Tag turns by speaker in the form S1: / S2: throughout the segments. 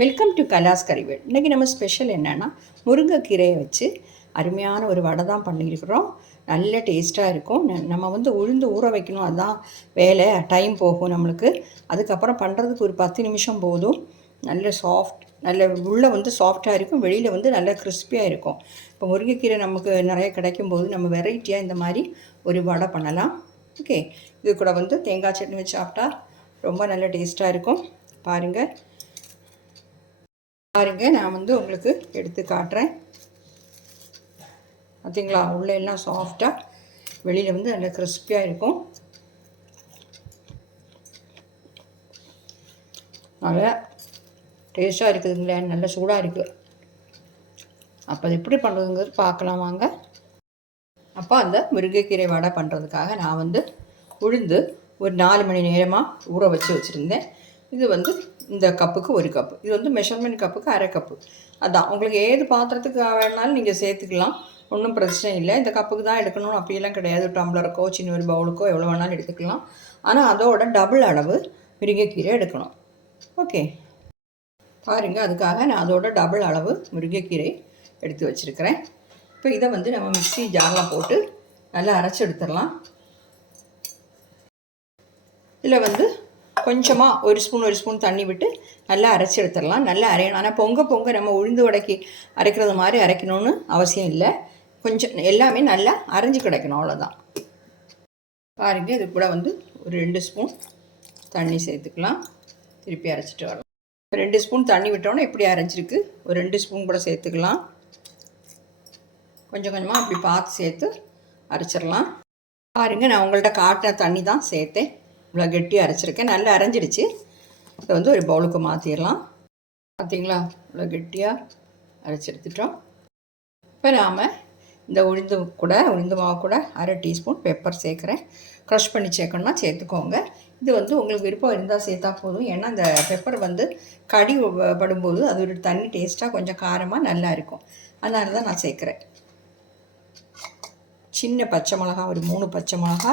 S1: Welcome to கலாஸ் கறிவேல் இன்றைக்கி நம்ம special என்னென்னா முருங்கைக்கீரையை வச்சு அருமையான ஒரு வடை தான் பண்ணியிருக்கிறோம். நல்ல டேஸ்ட்டாக இருக்கும். நம்ம வந்து உளுந்து ஊற வைக்கணும். அதுதான் வேலை. டைம் போகும் நம்மளுக்கு. அதுக்கப்புறம் பண்ணுறதுக்கு ஒரு பத்து நிமிஷம் போதும். நல்ல சாஃப்ட் நல்ல உள்ளே வந்து சாஃப்டாக இருக்கும். வெளியில் வந்து நல்ல கிறிஸ்பியாக இருக்கும். இப்போ முருங்கைக்கீரை நமக்கு நிறைய கிடைக்கும் போது நம்ம வெரைட்டியாக இந்த மாதிரி ஒரு வடை பண்ணலாம். ஓகே இது கூட வந்து தேங்காய் சட்னி வச்சு சாப்பிட்டா ரொம்ப நல்ல டேஸ்ட்டாக இருக்கும். பாருங்கள் பாருங்க நான் வந்து உங்களுக்கு எடுத்து காட்டுறேன். பார்த்தீங்களா உள்ளே எல்லாம் சாஃப்டாக வெளியில் வந்து நல்லா கிறிஸ்பியாக இருக்கும். நல்லா டேஸ்ட்டாக இருக்குதுங்களே நல்ல சூடாக இருக்குது அப்போ அது எப்படி பண்ணுறதுங்கிறது பார்க்கலாம் வாங்க. அப்போ அந்த முருங்கைக்கீரை வடை பண்ணுறதுக்காக நான் வந்து உளுந்து ஒரு நாலு மணி நேரமாக ஊற வச்சு வச்சுருந்தேன். இது வந்து இந்த கப்புக்கு ஒரு கப்பு. இது வந்து மெஷர்மெண்ட் கப்புக்கு அரை கப்பு. அதான் உங்களுக்கு ஏது பாத்திரத்துக்கு வேணாலும் நீங்கள் சேர்த்துக்கலாம். ஒன்றும் பிரச்சனை இல்லை. இந்த கப்புக்கு தான் எடுக்கணும்னு அப்படியெல்லாம் கிடையாது. டம்ளருக்கோ சின்ன ஒரு பவுலுக்கோ எவ்வளோ வேணாலும் எடுத்துக்கலாம். ஆனால் அதோட டபுள் அளவு முருங்கைக்கீரை எடுக்கணும். ஓகே பாருங்கள் அதுக்காக நான் அதோட டபுள் அளவு முருங்கைக்கீரை எடுத்து வச்சுருக்கிறேன். இப்போ இதை வந்து நம்ம மிக்ஸி ஜாரில் போட்டு நல்லா அரைச்சி எடுத்துடலாம். இதில் வந்து கொஞ்சமாக ஒரு ஸ்பூன் ஒரு ஸ்பூன் தண்ணி விட்டு நல்லா அரைச்சி எடுத்துடலாம். நல்லா அரையணும். ஆனால் பொங்க பொங்க நம்ம உளுந்து வடைக்கு அரைக்கிறது மாதிரி அரைக்கணும்னு அவசியம் இல்லை. கொஞ்சம் எல்லாமே நல்லா அரைஞ்சு கிடைக்கணும். அவ்வளோதான் பாருங்க இது கூட வந்து ஒரு ரெண்டு ஸ்பூன் தண்ணி சேர்த்துக்கலாம். திருப்பி அரைச்சிட்டு வரலாம். ரெண்டு ஸ்பூன் தண்ணி விட்டோன்னே எப்படி அரைஞ்சிருக்கு? ஒரு ரெண்டு ஸ்பூன் கூட சேர்த்துக்கலாம். கொஞ்சம் கொஞ்சமாக அப்படி பார்த்து சேர்த்து அரைச்சிடலாம். பாருங்கள் நான் உங்கள்கிட்ட காட்டின தண்ணி தான் சேர்த்தேன். இவ்வளோ கெட்டியாக அரைச்சிருக்கேன். நல்லா அரைஞ்சிடுச்சு. இதை வந்து ஒரு பவுலுக்கு மாற்றிடலாம் பார்த்தீங்களா? இவ்வளோ கெட்டியாக அரைச்சி எடுத்துட்டோம் இப்போ நாம் இந்த உளுந்து கூட உளுந்து மாவு கூட அரை டீஸ்பூன் பெப்பர் சேர்க்குறேன். க்ரஷ் பண்ணி சேர்க்கணும்னா சேர்த்துக்கோங்க. இது வந்து உங்களுக்கு விருப்பம் இருந்தால் சேர்த்தா போதும். ஏன்னா அந்த பெப்பர் வந்து கடி வ- படும்போது அது ஒரு தண்ணி டேஸ்ட்டாக கொஞ்சம் காரமாக நல்லா இருக்கும். அதனால தான் நான் சேர்க்குறேன். சின்ன பச்சை மிளகா ஒரு மூணு பச்சை மிளகா.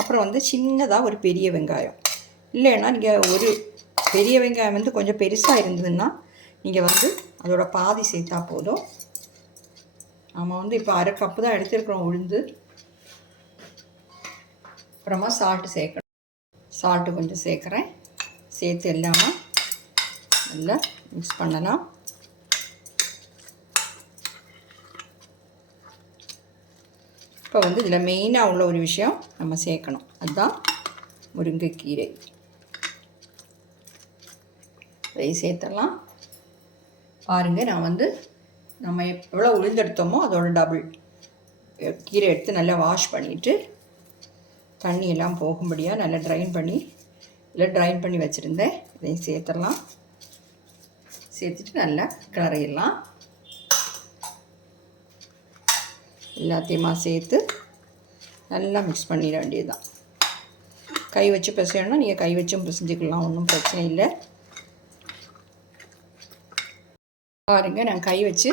S1: அப்புறம் வந்து சின்னதாக ஒரு பெரிய வெங்காயம். இல்லைன்னா நீங்கள் ஒரு பெரிய வெங்காயம் வந்து கொஞ்சம் பெருசாக இருந்ததுன்னா நீங்கள் வந்து அதோட பாதி சேர்த்தா போதும். நம்ம வந்து இப்போ அரை கப்பு தான் எடுத்துருக்குறோம் உளுந்து. அப்புறமா சால்ட்டு சேர்க்கணும். சால்ட்டு கொஞ்சம் சேர்க்குறேன். சேர்த்து எல்லாமே நல்லா மிக்ஸ் பண்ணலாம். இப்போ வந்து இதில் மெயினாக உள்ள ஒரு விஷயம் நம்ம சேர்க்கணும். அதுதான் முருங்கைக்கீரை இதை சேர்த்துடலாம். பாருங்கள் நான் வந்து நம்ம எவ்வளோ உளுந்தெடுத்தோமோ அதோட டபுள் கீரை எடுத்து நல்லா வாஷ் பண்ணிவிட்டு தண்ணியெல்லாம் போகும்படியாக நல்லா ட்ரைன் பண்ணி இல்லை ட்ரைன் பண்ணி வச்சுருந்தேன். இதையும் சேர்த்துடலாம். சேர்த்துட்டு நல்லா கிளறிடலாம். எல்லாத்தையுமா சேர்த்து நல்லா மிக்ஸ் பண்ணிட வேண்டியது தான் கை வச்சு பிசையணும்னா நீங்கள் கை வச்சும் பிசைஞ்சிக்கலாம் ஒன்றும் பிரச்சனை இல்லை. பாருங்கள் நான் கை வச்சு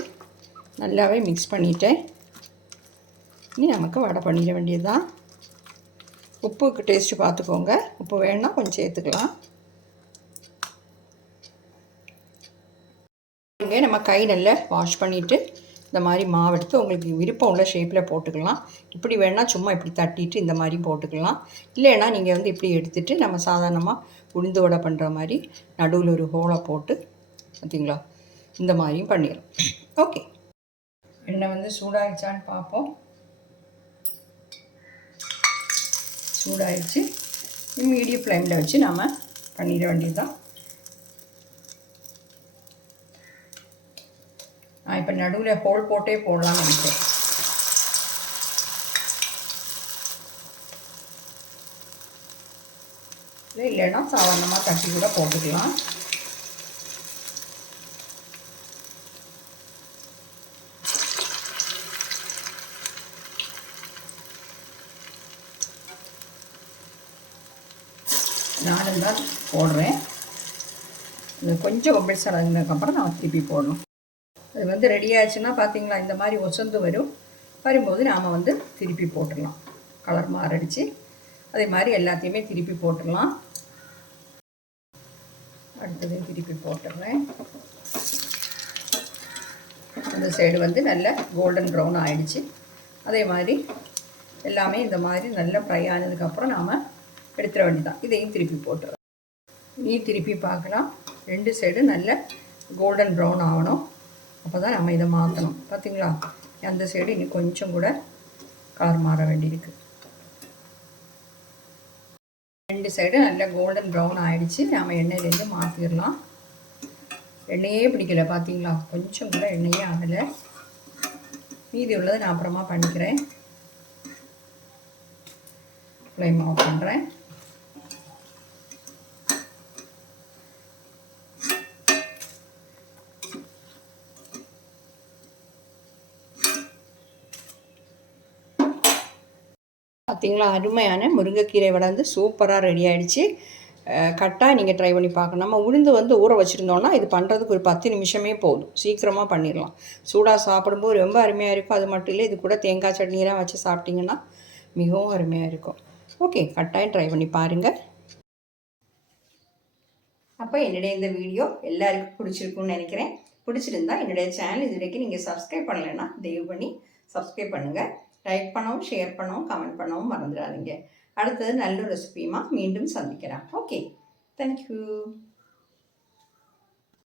S1: நல்லாவே மிக்ஸ் பண்ணிட்டேன். இனி நமக்கு வடை பண்ணிட வேண்டியது தான் உப்புக்கு டேஸ்ட்டு பார்த்துக்கோங்க உப்பு வேணும்னா கொஞ்சம் சேர்த்துக்கலாம். இங்கே நம்ம கை நல்லா வாஷ் பண்ணிவிட்டு இந்த மாதிரி மாவு எடுத்து உங்களுக்கு விருப்பம் உள்ள ஷேப்பில் போட்டுக்கலாம். இப்படி வேணால் சும்மா இப்படி தட்டிட்டு இந்த மாதிரி போட்டுக்கலாம். இல்லைன்னா நீங்கள் வந்து இப்படி எடுத்துகிட்டு நம்ம சாதாரணமாக உளுந்து வடை பண்ணுற மாதிரி நடுவில் ஒரு ஹோலை போட்டு பார்த்தீங்களா இந்த மாதிரியும் பண்ணிடலாம். ஓகே எண்ணெய் வந்து சூடாகிச்சான்னு பார்ப்போம். சூடாகிடுச்சு மீடியம் ஃப்ளேமில் வச்சு நாம் பண்ணிட வேண்டியதுதான். நான் இப்போ நடுவில் ஹோல் போட்டே போடலாம்னு நினைக்கிறேன் இல்லை இல்லைன்னா சாதாரணமாக தட்டி கூட போட்டுக்கலாம். நானும் தான் போடுறேன். கொஞ்சம் பபிள்ஸ் சடங்குனதுக்கப்புறம் நான் திருப்பி போடணும். அது வந்து ரெடி ஆச்சுன்னா பார்த்தீங்களா இந்த மாதிரி ஒசந்து வரும். வரும்போது நாம் வந்து திருப்பி போட்டுடலாம். கலர் மாறடிச்சு. அதே மாதிரி எல்லாத்தையுமே திருப்பி போட்டுடலாம். அடுத்தது திருப்பி போட்டுடுறேன். அந்த சைடு வந்து நல்ல கோல்டன் ப்ரௌன் ஆயிடுச்சு. அதே மாதிரி எல்லாமே இந்த மாதிரி நல்லா ஃப்ரை ஆனதுக்கப்புறம் நாம் எடுத்துட வேண்டியதான் இதையும் திருப்பி போட்டுறோம் நீ திருப்பி பார்க்கலாம். ரெண்டு சைடு நல்ல கோல்டன் ப்ரௌன் ஆகணும். அப்போ தான் நம்ம இதை மாற்றணும் பார்த்தீங்களா அந்த சைடு இன்னும் கொஞ்சம் கூட கார் மாற வேண்டியிருக்கு. ரெண்டு சைடு நல்லா கோல்டன் ப்ரௌன் ஆகிடுச்சு நாம் எண்ணெயிலேருந்து மாற்றிடலாம் எண்ணெயே பிடிக்கல பார்த்தீங்களா கொஞ்சம் கூட எண்ணெயே ஆகலை. மீதி உள்ளதை நான் அப்புறமா பண்ணிக்கிறேன். ஃப்ளைம் ஆஃப் பண்ணுறேன் பார்த்தீங்களா? அருமையான முருங்கைக்கீரை வடை வந்து சூப்பராக ரெடி ஆகிடுச்சு கரெக்டாக நீங்கள் ட்ரை பண்ணி பார்க்கணும். நம்ம உளுந்து வந்து ஊற வச்சுருந்தோன்னா இது பண்ணுறதுக்கு ஒரு பத்து நிமிஷமே போதும். சீக்கிரமாக பண்ணிடலாம். சூடாக சாப்பிடும்போது ரொம்ப அருமையாக இருக்கும். அது மட்டும் இல்லை இது கூட தேங்காய் சட்னியெல்லாம் வச்சு சாப்பிட்டிங்கன்னா மிகவும் அருமையாக இருக்கும். ஓகே கட்டாயம் ட்ரை பண்ணி பாருங்கள் அப்போ என்னுடைய இந்த வீடியோ எல்லாருக்கும் பிடிச்சிருக்குன்னு நினைக்கிறேன். பிடிச்சிருந்தா என்னுடைய சேனல் இது வரைக்கும் நீங்கள் சப்ஸ்கிரைப் பண்ணலைன்னா தயவு பண்ணி சப்ஸ்கிரைப் பண்ணுங்கள் லைக் பண்ணவும் ஷேர் பண்ணவும் கமெண்ட் பண்ணவும் மறந்துடாதீங்க. அடுத்தது நல்ல ரெசிபியுமா மீண்டும் சந்திக்கிறேன். Okay thank you